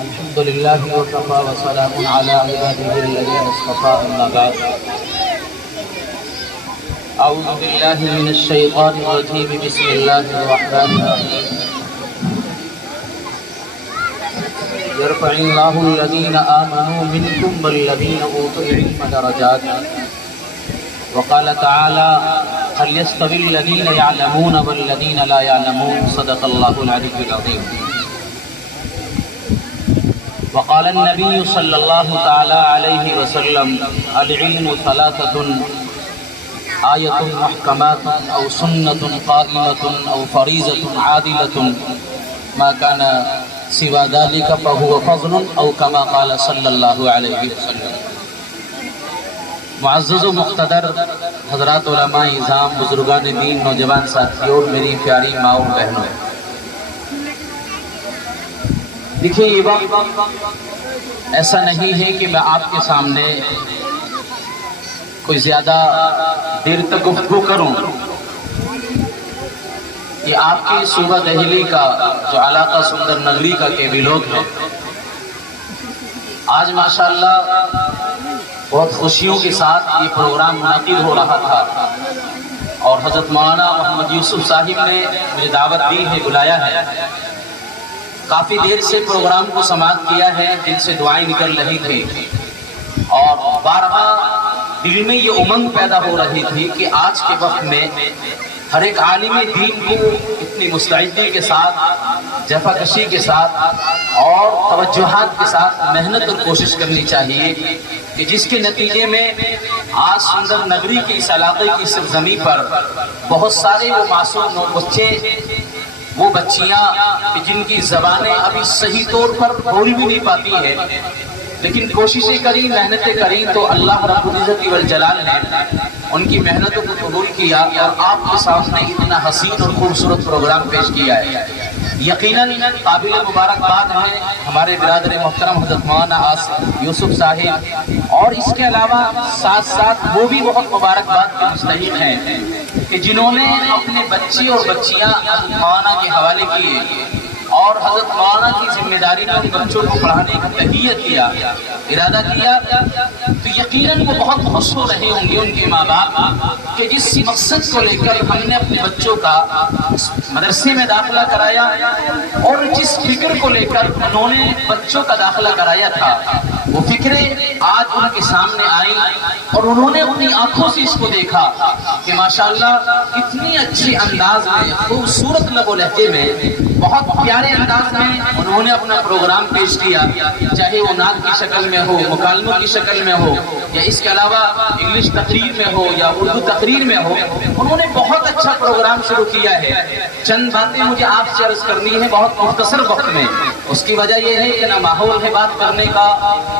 الحمد لله وكفى وسلام على عباده الذين اصطفى أما بعد أعوذ بالله من الشيطان الرجيم بسم الله الرحمن الرحيم يرفع الله الذين آمنوا منكم والذين أوتوا العلم درجات وقال تعالى هل يستوي الذين يعلمون والذين لا يعلمون صدق الله العلي العظيم وقال النبي صلى الله تعالى عليه وسلم العلم ثلاثة آية محكمات أو سنة قائمة أو فريضة عادلة ما كان سوى ذلك فهو فضل أو كما قال صلی اللہ علیہ وسلم۔ معزز و مقتدر حضرات علماء اعظام، بزرگان دین، نوجوان ساتھیوں اور میری پیاری ماں اور بہنوں، دیکھیں یہ وقت ایسا نہیں ہے کہ میں آپ کے سامنے کوئی زیادہ دیر تک گفتگو کروں۔ یہ آپ کی صوبہ دہلی کا جو علاقہ سندر نگری کا کے لوگ ہیں، آج ماشاءاللہ بہت خوشیوں کے ساتھ یہ پروگرام منعقد ہو رہا تھا اور حضرت مولانا محمد یوسف صاحب نے مجھے دعوت دی ہے، بلایا ہے۔ کافی دیر سے پروگرام کو سماعت کیا ہے، جن سے دعائیں نکل رہی تھی اور بارہا دل میں یہ امنگ پیدا ہو رہی تھی کہ آج کے وقت میں ہر ایک عالم دین کو اتنی مستعدی کے ساتھ، جفاکشی کے ساتھ اور توجہات کے ساتھ محنت اور کوشش کرنی چاہیے کہ جس کے نتیجے میں آج سندر نگری کی اس علاقے کی سرزمین پر بہت سارے وہ معصوم بچے، وہ بچیاں جن کی زبانیں ابھی صحیح طور پر بولی بھی نہیں پاتی ہیں، لیکن کوششیں کری، محنتیں کری تو اللہ رب العزت والجلال نے ان کی محنتوں کو قبول کیا اور آپ کے سامنے اتنا حسین اور خوبصورت پروگرام پیش کیا ہے۔ یقیناً قابل مبارکباد ہیں ہمارے برادر محترم حضرت مولانا یوسف صاحب، اور اس کے علاوہ ساتھ ساتھ وہ بھی بہت مبارکباد کے مستحق ہیں کہ جنہوں نے اپنے بچے اور بچیاں حضرت مولانا کے حوالے کیے اور حضرت مولانا کی ذمہ داری پر بچوں کو پڑھانے کا تہیہ کیا، ارادہ کیا، تو یقیناً وہ بہت خوش ہو رہے ہوں گے ان کے ماں باپ کہ جس مقصد کو لے کر ہم نے اپنے بچوں کا مدرسے میں داخلہ کرایا اور جس فکر کو لے کر انہوں نے بچوں کا داخلہ کرایا تھا، وہ فکریں آج ان کے سامنے آئیں اور انہوں نے اپنی آنکھوں سے اس کو دیکھا کہ ماشاءاللہ اتنی اچھی انداز میں، خوبصورت لب و لہجے میں، بہت پیارے انداز میں انہوں نے اپنا پروگرام پیش کیا، چاہے وہ نعت کی شکل میں ہو، مکالموں کی شکل میں ہو، یا اس کے علاوہ انگلش تقریر میں ہو یا اردو تقریر میں ہو، انہوں نے بہت اچھا پروگرام شروع کیا ہے۔ چند باتیں مجھے آپ سے عرض کرنی ہے بہت مختصر وقت میں، اس کی وجہ یہ ہے کہ نہ ماحول ہے بات کرنے کا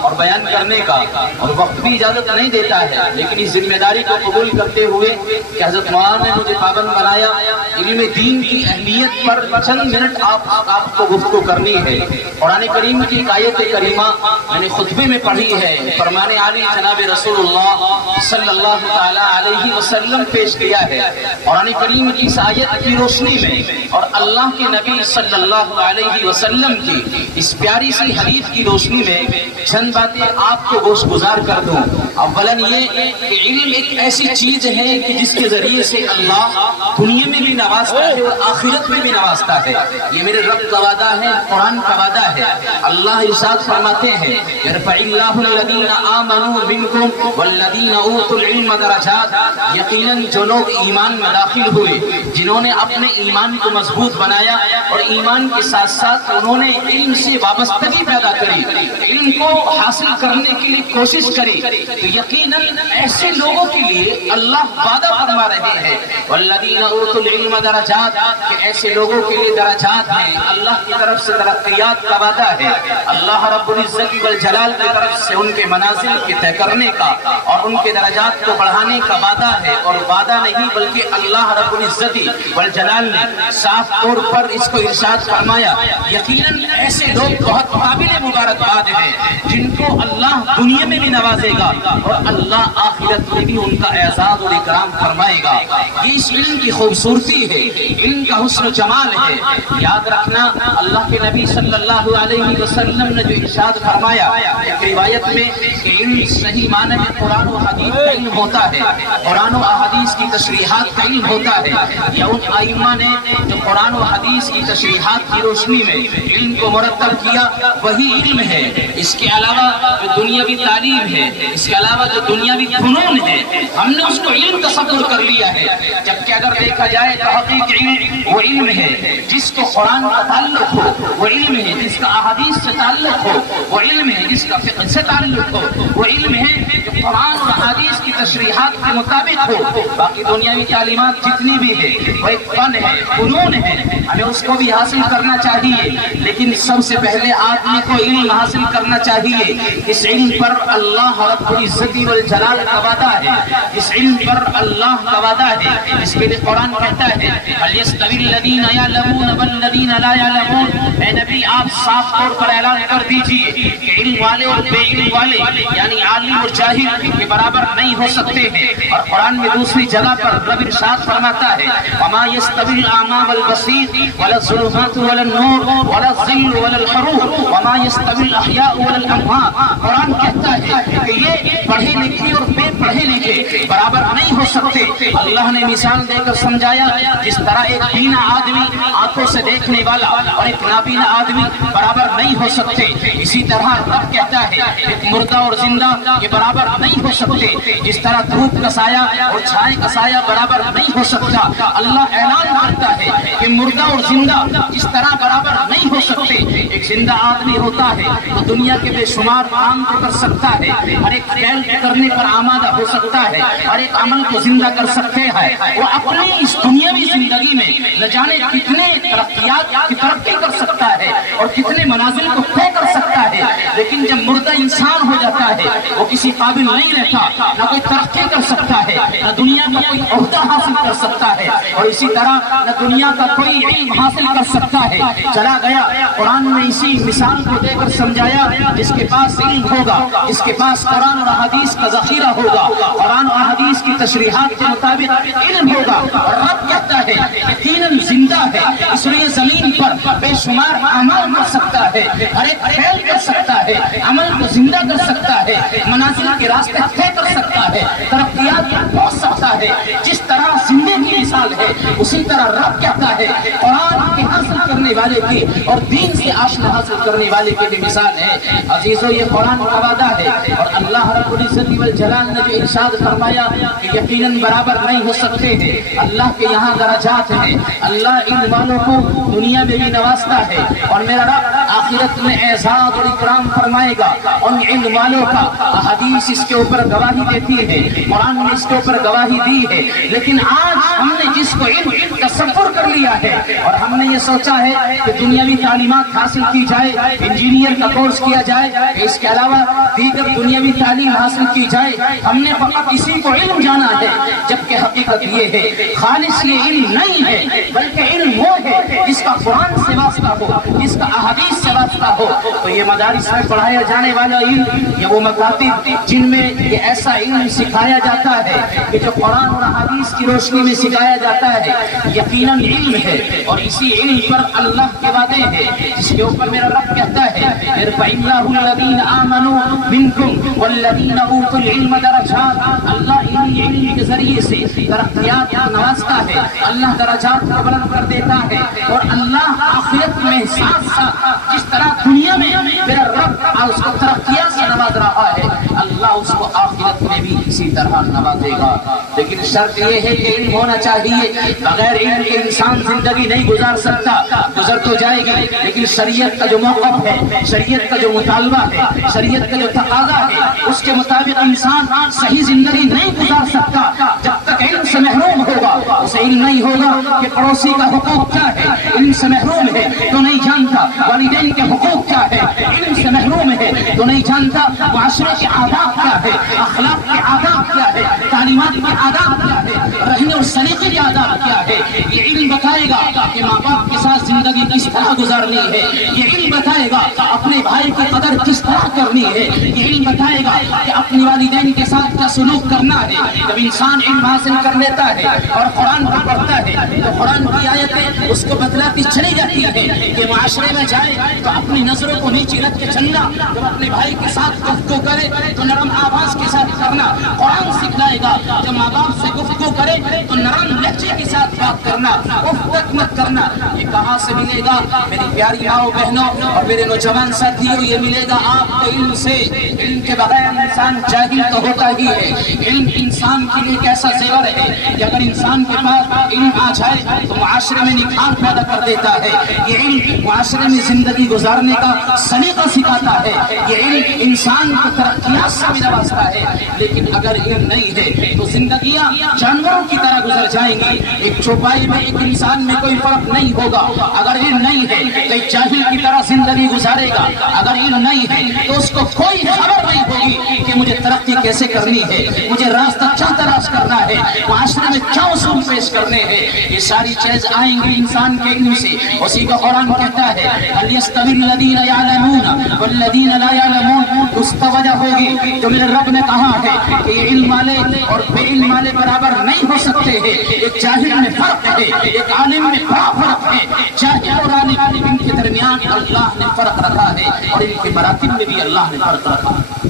اور بیان کرنے کا اور وقت بھی اجازت نہیں دیتا ہے، لیکن اس ذمہ داری کو قبول کرتے ہوئے کہ حضرت مولانا نے مجھے پابند بنایا، علم دین کی اہمیت پر چند منٹ آپ کو گفتگو کرنی ہے۔ قرآن کریم کی ایک آیت کریمہ میں نے خطبے میں پڑھی ہے، فرمان عالی جناب رسول اللہ صلی اللہ تعالی علیہ وسلم پیش کیا ہے۔ قرآن کریم کی اس آیت کی روشنی میں اور اللہ کے نبی صلی اللہ علیہ وسلم کی اس پیاری سی حدیث کی روشنی میں چند باتیں آپ کو گوش گزار کر دوں۔ اولاً یہ کہ علم ایک ایسی چیز ہے کہ جس کے ذریعے سے اللہ دنیا میں بھی نوازتا ہے اور آخرت میں بھی نوازتا ہے۔ یہ میرے رب کا وعدہ ہے، قرآن کا وعدہ ہے۔ اللہ ارشاد فرماتے ہیں یرفع اللہ الذین آمنوا منکم والذین اوتوا العلم درجات، یقیناً جو لوگ ایمان میں داخل ہوئے، جنہوں نے اپنے ایمان کو مضبوط بنایا اور ایمان کے ساتھ ساتھ انہوں نے علم سے وابستگی پیدا کری، علم کو حاصل کرنے کے لیے کوشش کری، تو یقیناً ایسے لوگوں کے لیے اللہ وعدہ فرما رہے ہیں والذین اوتوا العلم درجات، کہ ایسے لوگوں کے لیے درجات ہیں، اللہ کی طرف سے ترقیات کا وعدہ ہے، اللہ رب العزت والجلال کی طرف سے ان کے منازل کے طے کرنے کا اور ان کے درجات کو بڑھانے کا وعدہ ہے، اور وعدہ نہیں بلکہ اللہ رب العزت والجلال نے صاف طور پر اس کو ارشاد فرمایا۔ یقیناً ایسے لوگ بہت قابل مبارکباد ہیں جن کو اللہ دنیا میں بھی نوازے گا اور اللہ آخرت میں بھی ان کا اعزاز اور اکرام فرمائے گا۔ یہ اس علم کی خوبصورتی ہے، علم کا حسن و جمال ہے۔ یاد رکھنا اللہ کے نبی صلی اللہ علیہ وسلم نے جو ارشاد فرمایا ایک روایت میں کہ علم صحیح معنی میں قرآن و حدیث کا علم ہوتا ہے، قرآن و احادیث کی تشریحات کا علم ہوتا ہے۔ یا ان ائمہ نے جو قرآن و حدیث کی تشریحات کی روشنی میں علم کو مرتب کیا وہی علم ہے۔ اس کے علاوہ جو دنیاوی تعلیم ہے، اس کے علاوہ جو دنیاوی فنون ہے، ہم نے اس کو علم تصور کر لیا ہے، جبکہ اگر دیکھا جائے تو حقیقی علم وہ علم ہے جس کو قرآن کا تعلق ہو، وہ علم ہے جس کا احادیث سے تعلق ہو، وہ علم ہے جس کا فقہ سے تعلق ہو، وہ علم ہے جو قرآن اور احادیث کی تشریحات کے مطابق ہو۔ باقی دنیاوی تعلیمات جتنی بھی ہے وہ ایک فن ہے، فنون ہے، ہمیں اس کو بھی حاصل کرنا چاہیے، لیکن سب سے پہلے آدمی کو علم حاصل کرنا چاہیے۔ اس علم پر اللہ رب العزت والجلال کا وعدہ ہے، اس علم پر اللہ کا وعدہ ہے۔ اس کے لیے قرآن کہتا ہے هل يستوي الذين يعلمون والذين لا يعلمون۔ اے نبی آپ صاف طور پر اعلان کر دیجئے کہ علم والے اور بے علم والے یعنی عالم اور جاہل کے برابر نہیں ہو سکتے ہیں۔ اور قرآن میں دوسری جگہ پر رب ارشاد فرماتا ہے وما يستوي الاعمى والبصير ولا الظلمات ولا النور ولا الظل ولا الحرور وما يستوي الاحياء ولا الاموات۔ قرآن کہتا ہے کہ یہ پڑھے لکھے اور بے پڑھے لکھے برابر نہیں ہو سکتے۔ اللہ نے مثال دے کر سمجھایا جس طرح ایک بینا آدمی آنکھوں سے دیکھنے والا اور ایک نابینا آدمی برابر نہیں ہو سکتے، اسی طرح رب کہتا ہے ایک مردہ اور زندہ یہ برابر نہیں ہو سکتے۔ جس طرح دھوپ کا سایہ اور چھائے کا سایہ برابر نہیں ہو سکتا، اللہ اعلان کرتا ہے کہ مردہ اور زندہ جس طرح برابر نہیں ہو سکتے۔ ایک زندہ آدمی ہوتا ہے تو دنیا کے بے شمار کام کو کر سکتا ہے، ہر ایک فعل کرنے پر آمادہ ہو سکتا ہے، ہر ایک عمل کو زندہ کر سکتے ہیں۔ وہ اپنی اس دنیاوی زندگی میں نہ جانے کتنے ترقیات کی ترقی کر سکتا ہے اور کتنے منازل کو طے کر سکتا ہے، لیکن جب مردہ انسان ہو جاتا ہے وہ کسی قابل نہیں رہتا، نہ کوئی ترقی کر سکتا ہے، نہ دنیا کا کوئی عہدہ حاصل کر سکتا ہے، اور اسی طرح نہ دنیا کا کوئی علم حاصل کر سکتا ہے۔ چلا گیا قرآن نے اسی مثال کو دے کر سمجھایا جس کے پاس علم ہوگا، جس کے پاس قرآن اور احادیث کا ذخیرہ ہوگا، قرآن اور احادیث کی تشریحات کے مطابق علم ہوگا۔ اور رب کہتا ہے یقیناً زندہ ہے، اس لیے زمین پر بے شمار اعمال کر سکتا ہے، ہر ایک فعل کر سکتا ہے، عمل کو زندہ کر سکتا ہے، منازل کے راستے طے کر سکتا ہے، ترقیات پر پہنچ سکتا ہے۔ جس طرح زندے کی مثال ہے اسی طرح رب کہتا ہے قرآن کے حاصل کرنے والے کی اور دین سے آشنا حاصل کرنے والے کی بھی مثال ہے۔ عزیزو یہ قرآن کا وعدہ ہے، اور اللہ رب العزت والجلال نے جو ارشاد فرمایا کہ یقیناً برابر نہیں ہو سکتے ہیں۔ اللہ کے یہاں درجات ہیں، اللہ علم والوں کو دنیا میں بھی نوازتا ہے، اور میرا رب آخرت میں اعزاز اور اکرام فرمائے گا ان علم والوں کا۔ احادیث اس کے اوپر گواہی دیتی ہے، قرآن نے اس کے اوپر گواہی دی ہے، لیکن آج ہم نے جس کو علم تصور کر لیا ہے اور ہم نے یہ سوچا ہے کہ دنیاوی تعلیمات حاصل کی جائے، انجینئر کا کورس کیا جائے، اس کے علاوہ دیگر دنیاوی تعلیم حاصل کی جائے، ہم نے فقط اسی کو علم جانا ہے، جبکہ حقیقت یہ ہے خالص یہ علم نہیں ہے، بلکہ علم وہ ہے جس کا قرآن سے واسطہ ہو، جس کا احادیث سے واسطہ ہو۔ تو یہ مدارس میں پڑھایا جانے والا علم، یہ وہ مکاتب جن میں یہ ایسا علم سکھایا جاتا ہے کہ جو قرآن اور احادیث کی روشنی میں سکھایا جاتا ہے، یقیناً علم ہے، اور اسی علم پر اللہ کے وعدے ہیں جس کے اوپر میرا رب کہتا ہے ارفع اللہ الذین آمنوا منکم والذین اوتوا العلم درجات۔ اللہ علم کے ذریعے سے ترقیات کو نوازتا ہے، اللہ درجات کو بلند کر دیتا ہے، اور اللہ آخرت میں ساتھ ساتھ جس طرح دنیا میں میرا رب اس کو ترقیات سے نواز رہا ہے، اللہ اس کو آخرت میں بھی اسی طرح نوازے گا۔ لیکن شرط یہ ہے کہ علم ہونا چاہیے، بغیر علم کے انسان زندگی نہیں گزار سکتا، گزر تو جائے گی لیکن شریعت کا جو موقف ہے، شریعت کا جو مطالبہ ہے، شریعت کا جو تقاضا ہے، اس کے مطابق انسان صحیح زندگی نہیں گزار سکتا جب تک علم سے محروم ہوگا۔ اسے علم نہیں ہوگا کہ پڑوسی کا حقوق کیا ہے، علم سے محروم ہے تو نہیں جانتا والدین کے حقوق کیا ہے، علم سے محروم ہے تو نہیں جانتا معاشرے کے آداب کیا ہے، اخلاق کے آداب کیا ہے، تعلیمات کے آداب کیا ہے، رہنے اور سلیقے کے آداب کیا ہے۔ یہ علم بتائے گا کہ ماں باپ کے ساتھ زندگی کس طرح گزارنی ہے، یہ علم بتائے گا اپنے بھائی کی قدر کس طرح کرنی ہے، یہ علم بتائے گا کہ اپنی والدین کے ساتھ کیا سلوک کرنا ہے۔ جب انسان علم حاصل کر لیتا ہے اور قرآن کو پڑھتا ہے تو قرآن کی آیتیں اس کو بتلاتی چلی جاتی ہے کہ معاشرے میں جائے تو اپنی نظروں کو نیچے رکھ کے چلنا، جب اپنے بھائی کے ساتھ گفتگو کرے تو نرم آواز کے ساتھ کرنا۔ قرآن سکھلائے گا جب ماں باپ سے گفتگو کرے تو نرم لہجے کے ساتھ بات کرنا، اف تک مت کرنا۔ یہ کہاں سے ملے گا میری پیاری ماؤں بہنوں اور میرے نوجوان ساتھیوں؟ یہ ملے گا آپ کو علم سے۔ علم کے بغیر انسان جاہل تو ہوتا ہی ہے۔ علم انسان کے لیے ایک ایسا زیور ہے کہ اگر انسان کے پاس علم آ جائے تو معاشرے میں نکھار پیدا کر دیتا ہے۔ یہ علم معاشرے میں زندگی گزارنے کا سلیقہ سکھاتا ہے۔ یہ علم انسان کو ترقیات سے بھی نوازتا ہے۔ لیکن اگر علم نہیں ہے تو زندگیاں جانوروں کی طرح گزر جائیں گی۔ ایک چوپائی میں ایک انسان میں کوئی فرق نہیں ہوگا۔ اگر علم نہیں ہے تو ایک جاہل کی طرح زندگی گزارے گا۔ اگر علم نہیں ہے تو اس کو کوئی خبر نہیں ہوگی کہ مجھے ترقی کیسے کرنی ہے، مجھے راستہ کیا تلاش کرنا ہے، معاشرے میں کیا اصول پیش کرنے ہیں۔ یہ ساری چیز آئیں گی انسان کے علم سے۔ اسی کو قرآن کہتا ہے هل يستوي الذين يعلمون والذين لا يعلمون۔ اس کا وجہ ہوگی جو میرے رب نے کہا ہے کہ یہ علم والے اور بے علم والے برابر نہیں ہو سکتے ہیں۔ ایک جاہل میں فرق ہے، ایک عالم میں بڑا فرق ہے۔ جاہل اور عالم ان کے درمیان اللہ نے فرق رکھا ہے اور ان کے مراتب میں بھی اللہ نے فرق رکھا ہے۔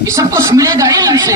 یہ سب کچھ ملے گا علم سے۔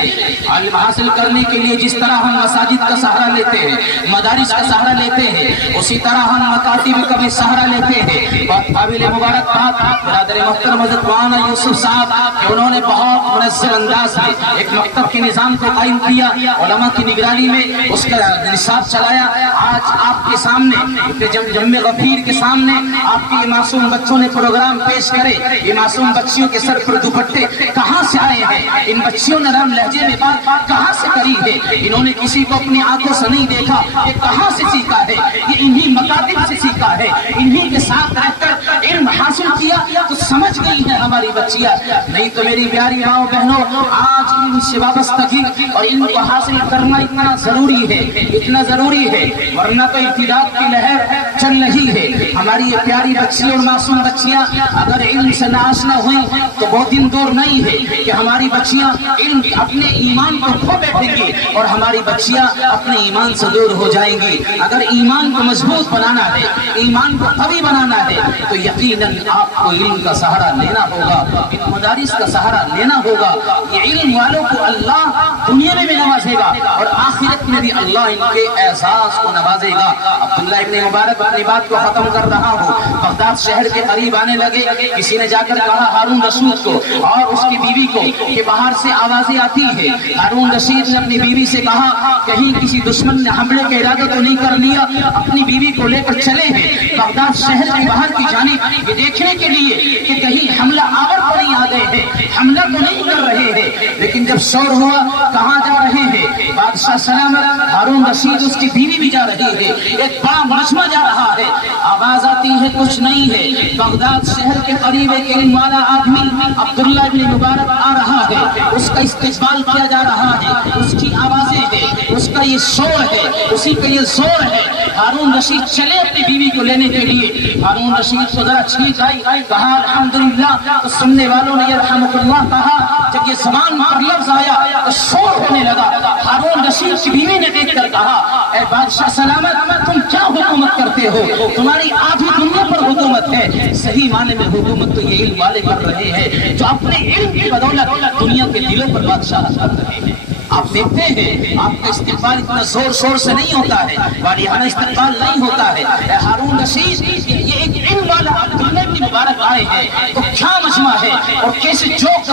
علم حاصل کرنے کے لیے جس طرح ہم مساجد کا سہارا لیتے ہیں، مدارس کا سہارا لیتے ہیں، اسی طرح ہم مکاتب کا بھی سہارا لیتے ہیں۔ بہت قابل مبارکباد برادر محترم حضرت مولانا یوسف صاحب کہ انہوں نے بہت منظم انداز میں ایک مکتب کے نظام کو قائم کیا، علماء کی نگرانی میں اس کا نصاب چلایا۔ آج آپ کے سامنے جم غفیر کے سامنے آپ کے معصوم بچوں نے پروگرام پیش کرے۔ یہ معصوم بچیوں کے سر پر دوپٹے کہاں سے آئے ہیں؟ ان بچیوں نے نرم لہجے میں بات کہاں سے کری ہے؟ انہوں نے کسی کو اپنی آنکھوں سے نہیں دیکھا، یہ کہاں سے سیکھا ہے؟ یہ انہی مکاتب سے سیکھا ہے، انہی کے ساتھ رہ کر علم حاصل کیا تو سمجھ گئی ہے ہماری بچیاں۔ نہیں تو میری پیاری ماؤں بہنوں، آج علم سے وابستگی اور علم کو حاصل کرنا اتنا ضروری ہے، اتنا ضروری ہے، ورنہ تو ابتداء کی لہر چل رہی ہے۔ ہماری یہ پیاری بچی اور معصوم بچیاں اگر علم سے ناآشنا ہوئی تو بہت دن دور نہیں ہے کہ ہماری بچیاں علم اپنے ایمان کو کھو بیٹھیں گی اور ہماری بچیاں اپنے ایمان سے دور ہو جائیں گی۔ اگر ایمان کو مضبوط بنانا ہے، ایمان کو قوی بنانا ہے تو یقیناً آپ کو علم کا سہارا لینا ہوگا، ان مدارس کا سہارا لینا ہوگا۔ یہ علم والوں کو اللہ دنیا میں بھی نوازے گا اور آخرت میں بھی اللہ ان کے احساس کو نوازے گا۔ عبداللہ ابن مبارک اپنی بات کو ختم کر رہا ہوں۔ بغداد شہر کے قریب آنے لگے، کسی نے جا کر کہا ہارون رشید کو اور اس کی بیوی کو کہ باہر سے آوازیں آتی ہے۔ ہارون رشید نے اپنی بیوی سے کہا کہیں کسی دشمن نے حملے کا ارادہ تو نہیں کر لیا، اپنی بیوی کو لے کر چلے ہیں بغداد شہر کے باہر کی جانب یہ دیکھنے کے لیے کہ کہیں حملہ آور تو نہیں آ گئے ہیں، حملہ تو نہیں کر رہے ہیں۔ لیکن جب شور ہوا کہاں جا رہے ہیں؟ بادشاہ سلامت ہارون رشید اس کی بیوی بھی جا رہی ہے، ایک بڑا مجمع جا رہا ہے، آواز آتی ہے کچھ نہیں ہے۔ بغداد شہر کے قریب ایک علم والا آدمی عبداللہ ابن مبارک آ رہا ہے، اس کا استقبال کیا جا رہا ہے، اس کی آوازیں ہیں، اس کا یہ شور ہے، اسی کا یہ زور ہے۔ ہارون رشید چلے اپنی بیوی کو لینے کے لیے، ہارون رشید کو ذرا چھینک آئی، کہا الحمدللہ، تو سننے والوں نے یرحمک اللہ کہا۔ جب یہ زبان پر لفظ آیا تو شور ہونے لگا۔ ہارون رشید کی بیوی نے دیکھ کر کہا اے بادشاہ سلامت، تم کیا حکومت کرتے ہو؟ تمہاری آدھی دنیا پر حکومت ہے۔ صحیح معنی میں حکومت تو یہ علم والے کر رہے ہیں جو اپنے علم کی بدولت دنیا کے دلوں پر بادشاہ کر رہے ہیں۔ آپ دیکھتے ہیں آپ کا استقبال اتنا زور شور سے نہیں ہوتا ہے، والیانہ استقبال نہیں ہوتا ہے۔ اے ہارون رشید، یہ ایک علم والا عبداللہ ابن مبارک آئے ہیں تو کیا مجمع ہے اور کیسے جوک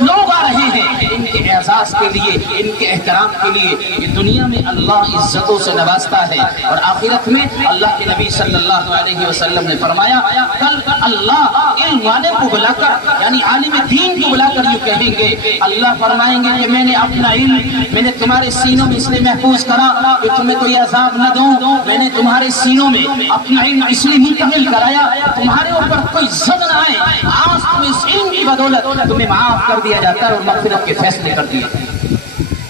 لوگ آ رہے ہیں ان کے اعزاز کے لیے، ان کے احترام کے لیے۔ یہ دنیا میں اللہ عزتوں سے نوازتا ہے اور آخرت میں اللہ کے نبی صلی اللہ علیہ وسلم نے فرمایا کل اللہ علم والے کو بلا کر، یعنی عالم دین کو بلا کر یہ کہیں گے، اللہ فرمائیں گے کہ میں نے اپنا علم میں نے تمہارے سینوں میں اس لیے محفوظ کرا کہ تمہیں کوئی عذاب نہ دوں، میں نے تمہارے سینوں میں اپنا علم اس لیے منتقل کرایا تمہارے اوپر کوئی ضد نہ آئے۔ آج تم اس علم کی بدولت تمہیں معاف کر دیا جاتا ہے اور مغفرت کے فیصلے کر دیے۔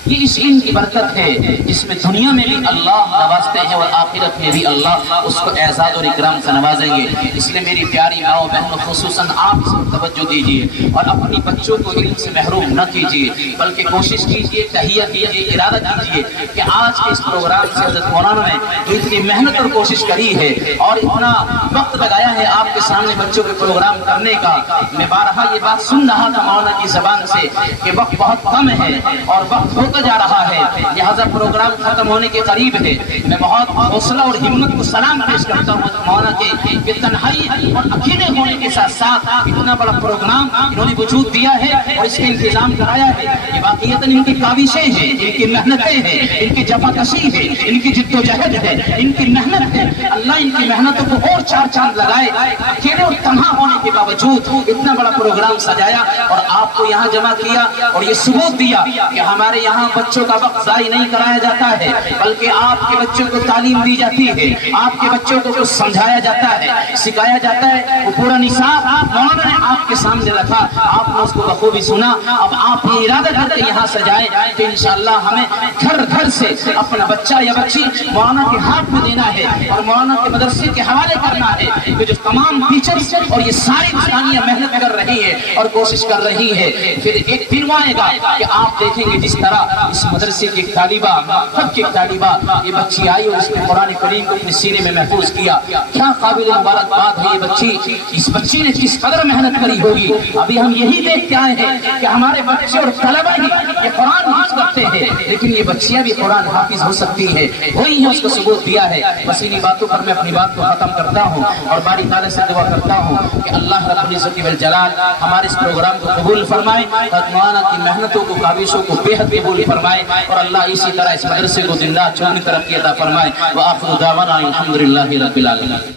یہ اس علم کی برکت ہے جس میں دنیا میں بھی اللہ نوازتے ہیں اور آخرت میں بھی اللہ اس کو اعزاز اور اکرام سے نوازیں گے۔ اس لیے میری پیاری ماؤں بہنوں خصوصاً آپ اس پر توجہ دیجیے اور اپنی بچوں کو علم سے محروم نہ کیجیے، بلکہ کوشش کیجیے، تہیہ کیجیے، ارادہ کیجیے کہ آج کے اس پروگرام سے حضرت مولانا نے جو اتنی محنت اور کوشش کری ہے اور اتنا وقت لگایا ہے آپ کے سامنے بچوں کے پروگرام کرنے کا، میں بارہا یہ بات سن رہا تھا مولانا کی زبان سے کہ وقت بہت کم ہے اور وقت ہوتا جا رہا ہے، لہذا پروگرام ختم ہونے کے قریب ہے۔ میں بہت حوصلہ اور ہمت کو سلام پیش کرتا ہوں مولانا کے کہ تنہائی اور اکیلے ہونے کے ساتھ ساتھ اتنا بڑا پروگرام انہوں نے وجود دیا ہے اور اس کا انتظام کرایا ہے۔ یہ واقعیتاً ان کی کاوشیں ہیں، ان کی محنتیں ہیں، ان کی جفاکشی ہے، ان کی جد و جہد ہے، ان کی محنت ہے۔ اللہ ان کی محنتوں کو اور چار چاند لگائے، اکیلے اور تنہا ہونے کے باوجود اتنا بڑا پروگرام سجایا اور آپ کو یہاں جمع کیا اور یہ ثبوت دیا کہ ہمارے یہاں بچوں کا وقت ضائع نہیں کرایا جاتا ہے، بلکہ آپ کے بچوں کو تعلیم دی جاتی ہے، آپ کے بچوں کو کچھ سمجھایا جاتا ہے، سکھایا جاتا ہے۔ وہ پورا نصاب مولانا نے آپ کے سامنے رکھا، آپ نے اس کو بخوبی سنا۔ اب آپ یہ ارادہ کر کے یہاں سجائے کہ انشاءاللہ ہمیں گھر گھر سے اپنا بچہ یا بچی مولانا کے ہاتھ میں دینا ہے اور مولانا کے مدرسے کے حوالے کرنا ہے، کہ جو تمام ٹیچرز اور یہ ساری انسانیاں محنت کر رہی ہے اور کوشش کر رہی ہے۔ پھر ایک دن آئے گا کہ آپ دیکھیں گے جس طرح اس مدرسے کی طالبہ، خود کی طالبہ، یہ بچی آئی اور اس نے قرآن کریم کو اپنے سینے میں محفوظ کیا۔ کیا قابل مبارکباد ہے یہ بچی، اس بچی نے کس قدر محنت کری ہوگی۔ ابھی ہم یہی دیکھتے آئے ہیں کہ ہمارے بچے اور طلبہ ہی یہ قرآن حافظ کرتے ہیں، لیکن یہ بچیاں بھی قرآن حافظ ہو سکتی ہے، وہی ہے اس کو ثبوت دیا ہے۔ بس انہی باتوں پر میں اپنی بات کو ختم کرتا ہوں اور باری تعالیٰ سے دعا کرتا ہوں کہ اللہ رب العزت والجلال ہمارے اس پروگرام کو قبول فرمائے، مولانا کی محنتوں کو، کاوشوں کو بے حد قبول فرمائے اور اللہ اسی طرح اس مدرسے کو زندہ چونی ترقی عطا فرمائے۔ وآخر دعوانا الحمدللہ رب العالمین۔